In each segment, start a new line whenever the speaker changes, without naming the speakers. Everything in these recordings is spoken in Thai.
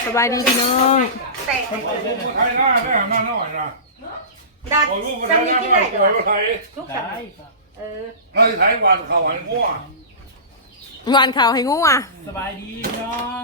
สบายดีพี่น้อง
แต่
ไทยหน้าได้มาหน่อยนะ
ดัด
ลูก
จะมีที่ไหน
ปล่อยไทย
ทุกสัปดาห์
ไทยวันเขาหันง่วง
หวานข่าวให้งูอ่ะ
สบายดีพี่น้อง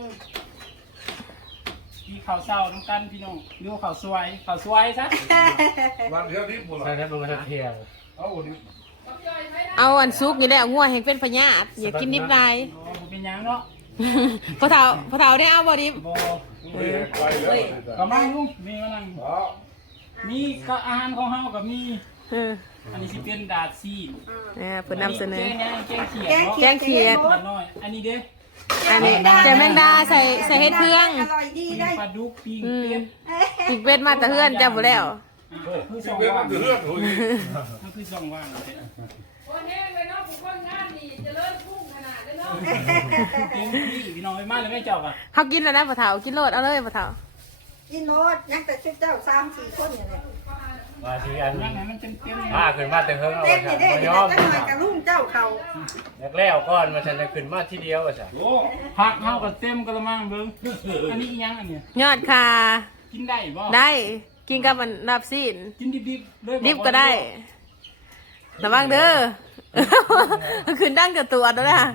พี่ข่าวเศร้าน้ำกันพี่น้องดูข่าวสวยซะ
วันเที่ยวนี้หมด
ใช่ครับมันก็จะเที่ยง
เอาดิ
เอาอันซุกนี่แหละงูแห่งเป็นพญาติอย่ากินดิบไร
โอ้ผมเป็นยังเนาะ
พอเฒ่าได้เอาบ่ดิบ
โบ
ไปแล้ว
กำลังลุงมีกำลังมีก็อาหารของเฮากับมี
เออ
อันนี้สิเป็นดาดซี
เพิ่นนำเสนอ
แกงเขียด
แกงเขียด
น้อยอันนี้เด้
อันนี้แจ่วแมงดาใส่เห็ดเพื่อง
อร่อยดี
ปิ้ง
ได้
ปลาดุกปิ้งเป็ด
อีกเป็ดมาแต่เฮือนเจ้าบ่แล้ว
คือส
สิ่
อง ง
เรื่อง
ว่าง
มันเรื่องหุย
มันคือสองว่าง
คนแห้งเลยเนาะผู้คนงานนี่เจะเลิศพุ่งขนาดเลยเนาะ
แกงพี่น้องไปมาเลยไม่เจ้าอ่ะ
เฮากินแล้วนะพอเฒ่ากินโลดเอาเลยพอเฒ่า
กินโนดยังแต่ชุดเจ้า3-4คนอย่างนี้
มาทีอัน
ยังไงมันเต็ม
มาขึ้นมาแต่เฮิงเอา
เต็ม
ไป
นี่
สั่
เด้
ง
เดี๋ยว
ยอม
จะหน่อยกับลุงเจ้าเขา
แล้วก้อนมาฉันจะขึ้นมาทีเดียวอ่ะจ้ะ
โอ้
ผักเฮากับเต็มกระมังเบิ่งอันนี้อีหยังอันเนี้ย
ยอดค่ะ
กินได้บ่
ได้กินกับมันลาบซีน
กินดิบๆเลย
ดิบก็ได้ระวังเด้อ ขึ้นดั้งกับตัวแล้วนะ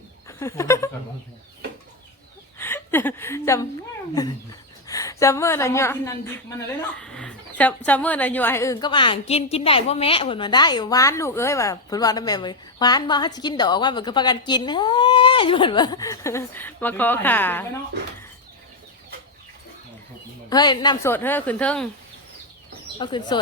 จำเมื่อน่ะ
เนาะ
เนาะ
กินอันดิบมันอะไรเนาะ
จำเมื่อน่ะอยู่ให้อื่นก็อ่างกินได้พ่อแม่ผลมาได้หวานลูกเอ้ยว่าผลบอกนั่นแม่เลยหวานบ่ให้กินดอกว่ามันก็พากันกินเฮ้ยผลว่ามาขอขาเฮ้ยน้ำสดเฮ้ยขึ้นเทิงเอาขึ้นสด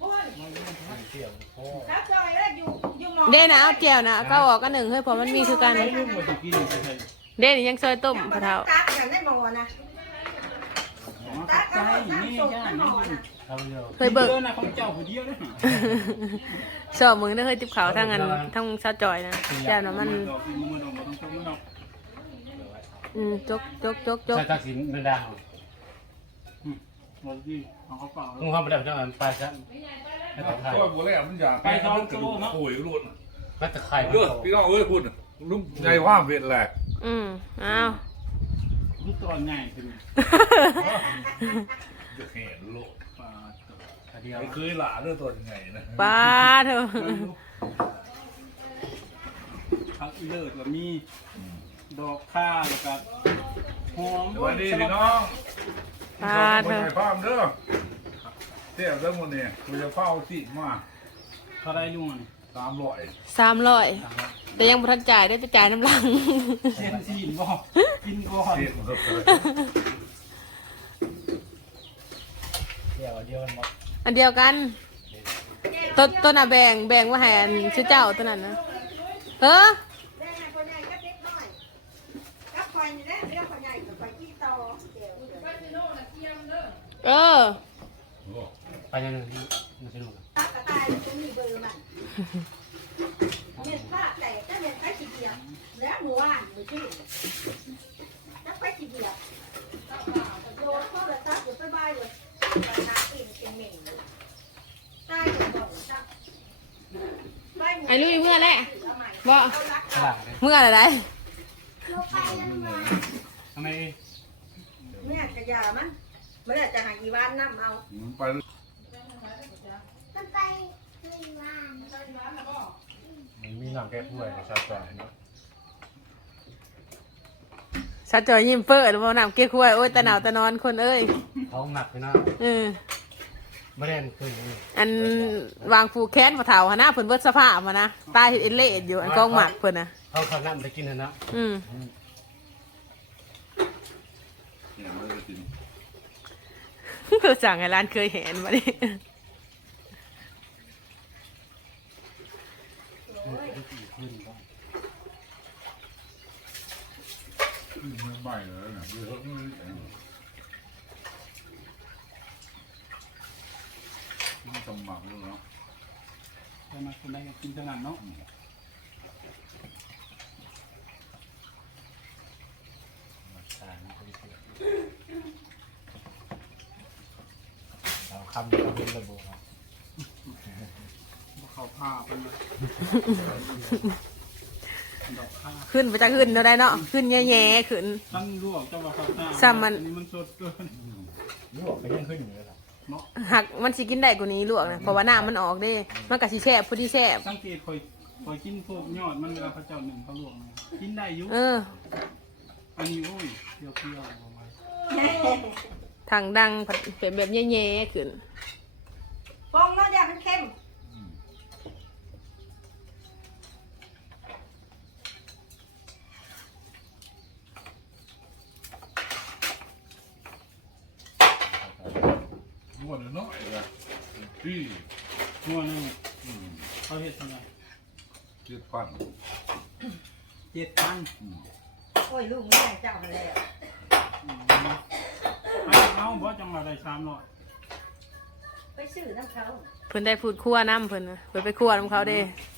ครับจอยแล้วอยู่หมอ
เด้นะเอาแก้วนะก็ออกกันหนึ่งเฮ้ยพอมันมีคือกัน
ไม่รู้ว่าจะกินยังไง
เด้นี่ยังซอยต้มพะเท้า
ตักกันได้หมอนะ
ตักใจนี่ย่านี่
ทำเดียว
เคยเบิก
นะของเจ้าผู้เดียวเลย
สอบมึงได้เคยติบขาวทั้งอันทั้งซาจอยนะแก้วนะมันจก
ใส่ทักษิณเป็นดาว
วันที่เอาเขาเปล่า
มึงเข้าไปได้จะไปซะไม่ต้องไข่
ตัวบัวแรกมันอยากโอ้ยรุ่น
ไม่ต้องไข่
เยอะพี่น้องเอ้ยคุณลุงใหญ่ว่าเวียนแหลก
อ้าว
ลูกตัวง่ายขึ้น
จะเห็นโลก
ปลา
เดียว
ไม่เคยหลาเรื่องตัวไงนะ
ป้าเถอะ
ผักเลิศแล้วมีดอกข้าแล้วก็หอม
วันนี้พี่น้อง
ป้า
คน
เถอะ
ไทยพามเด้อเตี้ยเรื่องมันเนี่ยคุยจะเฝ้าที่มา
เขาได้ลุงอ่ะ
300แต่ยังบ่ทันจ่ายได้ไปจ่ายน้ำหลัง
เส้นซีนบอกกินก่อน
เตี้ยมันก็เคย
เดียวเดียวกันหมด
อันเดียวกันต้นน่ะแบ่งว่าให้อันชื่อเจ้าต้นนั้นนะ
แ
เออ
ด้ให้คนใหญ่ก็เล็กน้อยกับคอยนี่แหละเรื่องคนใหญ่กับคอยขี้โต
เออ
ไปยังไม่สนุก
ตักกระต่ายจะมีเบอร์มันเม็ดผ้าแตกจะเม็ดไปขี้เกียจแล้วมือว่านมือชื่อจะไปขี้เกียจโยนเข้าเลยตักอยู่ไปบ้านเลยราคาเองเป็นเหม่งเลยใต้หมดจับ
ไอ้ลุยเมื่อแหละบ่
ตลาดเลย
เมื่ออะไร
ทำไม
เนี่ยกระยามันเมื่อจะหาอีวานน้ำเอา
ไป
มีหนังแก้ป่วยในชาวบ้านเนาะ
ชัดจอยยิ้มเปิดบ่น้ำเกี้ยวคุ้ยโอ้ยแต่หนาวแต่นอนคนเอ้ย
ท้องหนักไปนะ ไม่ได้คืนนี้
อันวางผูกแค้นมาเถาหน้าเพิ่นเบิดสภาพมานะตายเอ็นเล่อยู่อันกองหมักเพิ่นนะ
เขาขับน้ำไปกินนะ
เนี่ยมันจะกิน
คือสั่งให้ร้านเคยเห็นมาดิ
มือใหม่เลยนะมือเขาไม่ต้องหมักเลยเนาะ
ไปมาคนใดกินขนาดเนาะ
เราคำเดียวเป็นระบบ
เขาผ้าเป็นดอกข้าค่า
ขึ้นไปจะขึ้นเท่าได้เนาะขึ้นแย่ๆขึ้น
ตั้งลวกเจ้าว่าข้าวหน้า
ซ้ำมัน
อันี่มันสดเกิน
ลวกไปยังขึ้นอยู่เลยครับ
เนาะ
หักมันสิกินได้กว่านี้ลวกนะเพราะว่าน้ำมันออกเด้มันก็สิแซ่บพอดีแซ่บ
สังเกตคอยกินพวกยอดมันเวลาพระเจ้าหนึ่งเขาลวกนะกินได้อยุ
เออ
อันนี้โอ้ยเปรี้ยวๆประมาณ
ทางดังเป็นแบบแย่ๆขึ้น
ปองแล้วอย่ามันเค็ม
ม้วนน้อยละที่
นัวนึงเขาเห็ดเท่าไหร่
เจ็ดพัน
7,000
โอ้ยลูกแม่เจ้าอะไรอ่ะ
ให้เอาเพราะจังหวัดใด300
ไปซื้อน้ำเขา
เพิ่นได้พูดคั่วน้ำเพิ่นน่ะเพิ่นไปคั่วน้ำเขาเด้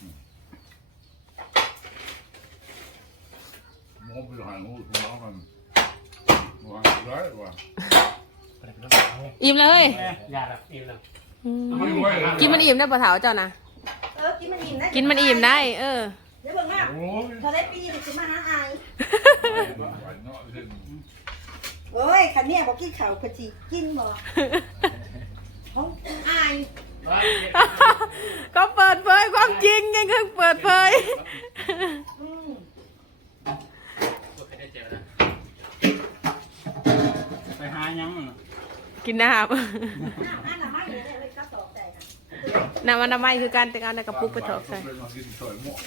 มองไปหาหูน้องมันวางไรวะ
อิ่มเลย
ยาแบบอิ่มแล้ว
อืม
ไม่ไหว
กินมันอิ่มได้ปะเถาเจ้านะ
กินมันอิ่มนะ
กินมันอิ่มได้ เออ
เดี๋ยวเบิ่งหน้า
โอ้ย
ทะเลปีนี่จะมาหาอาย
ไหวเนาะเล่น
โอ้ยคันเนี้ยบอกกินข้าวกะจิกินบ่ของอาย
ก็เปิดเผยความจริงไงเพิ่งเปิดเผย
อืม
ไปหายังน่ะ
กินน้
น้ำอันน่ะไม่เลยเลยกระสอบแต่ค่ะ
ำน้ำมันน้ำไม้คือการแต่งเอาในกระปุกไปถอกใส่
เป็นมากินสอยหม้อ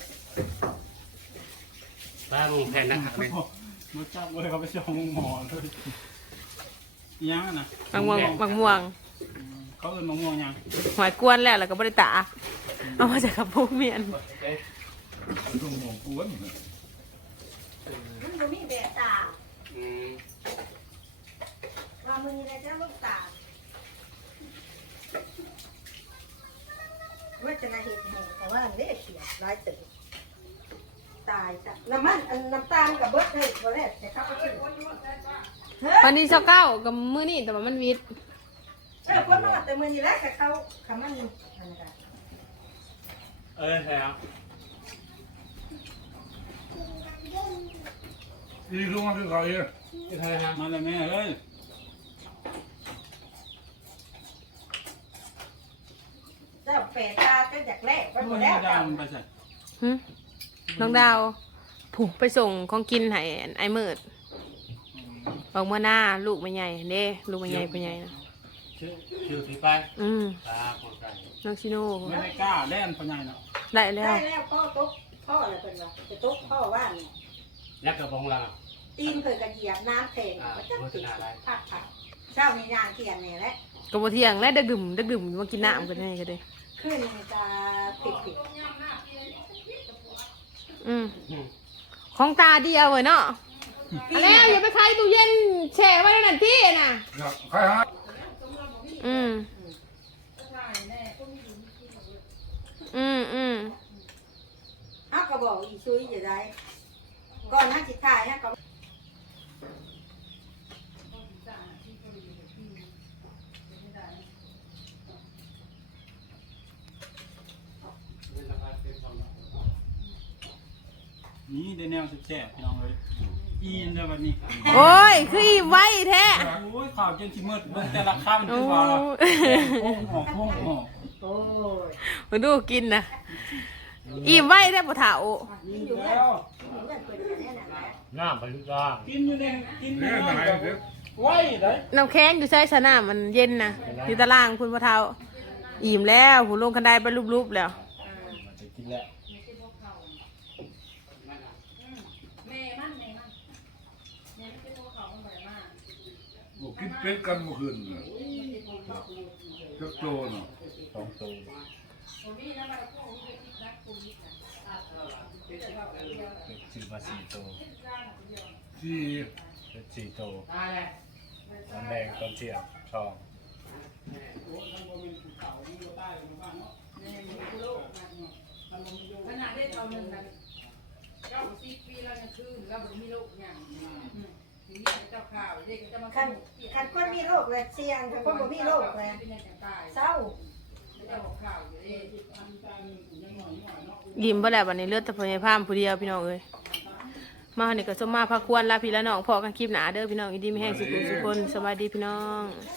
ป้ามึงแผ่นนะครับเนี่ย
มาจับเลยเขาไปส่งหมอเลยยังอะนะ
บางม่วงบางม่วง
เขาเอิ้นมะม่วงยัง
หอยกวนแล้วก็บริตากเอามาจากกระปุกเมียน
ต้องมองกวน
มันบ่มีแบบตา
อืม
ว่ามึงอะไรจะมึงตาว่าจะน่าเห็นแห่งแต่ว่าเละเขียดร้ายตึกตายจ้ะน้ำมันอันน้ำตาลกับเบิร์ดเลยตัวแรกแต่เขาก็ซื้อเฮ้
วัน
ย
นี้เช้าเก้ากับมื้อนี้แต่ว่ามันวิทย์
คนมาแต่มือนี่แหละกับเขาคำมันอันนั้น
ใช่ครับ
อีลุงคือใครอ่ะ
ที่ไทยครับ
มาเลยแม่เอ้ย
เจ้าแปดตาก็อยากแลกไปหม
มั
ด
น
แล้ว
ดาวมันไปใส่
หึน้องดาวผูกไปส่งของกินให้ไอ้มืดบอกเมื่อหน้าลูกไม่ใหญ่เด้ลูกไม่ใหญ่ไปใหญ่นะ
ชื่อที่ไป
อืม
ตาคนไก่
น้องชิโน่
ไม่ได้กล้าแล่นพญายเนาะ
ได้แล้
ได้
ว
แล้วพ่อตุ๊กพ่ออะไรเป็นวะจะตุ๊กพ่อว่านี่
แล้วก็บองลา
ตีนเผื่อกระเหยียบน้ำแทงก็จะติดผักผักเช้ามีงานเทียนเนี่ยแหละ
กบเที่ยงและดึกดื่มมากินน้ำกันให้กันเลย
ขึ้นจะผิดผิด
อืมของตาเดียวเว้ยเนาะแล้วอย่าไปใครตู้เย็นแช่ไว้ในนั่นที่น่ะ
ใครฮะ
อืมอืม
อ้าวก็บอกอีซุยอยู่ได้ก่อนหน้าจิตทายฮะก็
นี่ได้แนวแซ่บๆพี่น้องเลยอีนเลยแบบนี้
โอ้ยคืออิ่มไว้แท้
โอ้ยข่าวจนชิมืดเบิ่งแต่ละคำ
โอ้
ที่ว่าเราโอ้โหโอ้โห
โอ้ย
มาดูกินนะอิ่มไว้แท้ปะเถา
กินอยู่
แล้
แล้ว
ว
เพื่อนเปิดกันแน่นอนแหละ
น้ำไปทุกอย่าง
กินอยู่เนี่ยกินอยู่
เนี่ย
เนี่ย
นายเด็ก
ไว้เลย
น้ำแข็งอยู่ใช้สนามมันเย็นนะที่ตารางคุณปะเถาอิ่มแล้วหูลงคันไดไปรูปๆแล้ว
มันจะกินแล้ว
กินเป็ดกันเมื่อคืนเลยจักโตเนาะ
สองตัวชื่อมา4ตัว
ที่
เป็น4ตัวตอนแดงตอนเที่ยงทอง
ขนาดได้เท่านึงนะเจ้า10 ปีแล้วยังคืนแล้วบ่มีโรคอย่างทีนี้เจ้าข่าวเด็กจะมา
คันคนมีโรคเลยเสี่ยงคันคนบ่มีโรคเลย
เป็นอย่างตาย
เศร้า
ยิ้มบ่แล้ววันนี้เลือดแต่พญาพามผู้เดียวพี่น้องเอ้ยมาเนี่ยก็สมมาพักควรลาพี่ละน้องพอกันคลิปหนาเด้อพี่น้องอีดีไม่แห้งสุขุมสุคนสวัสดีพี่น้อง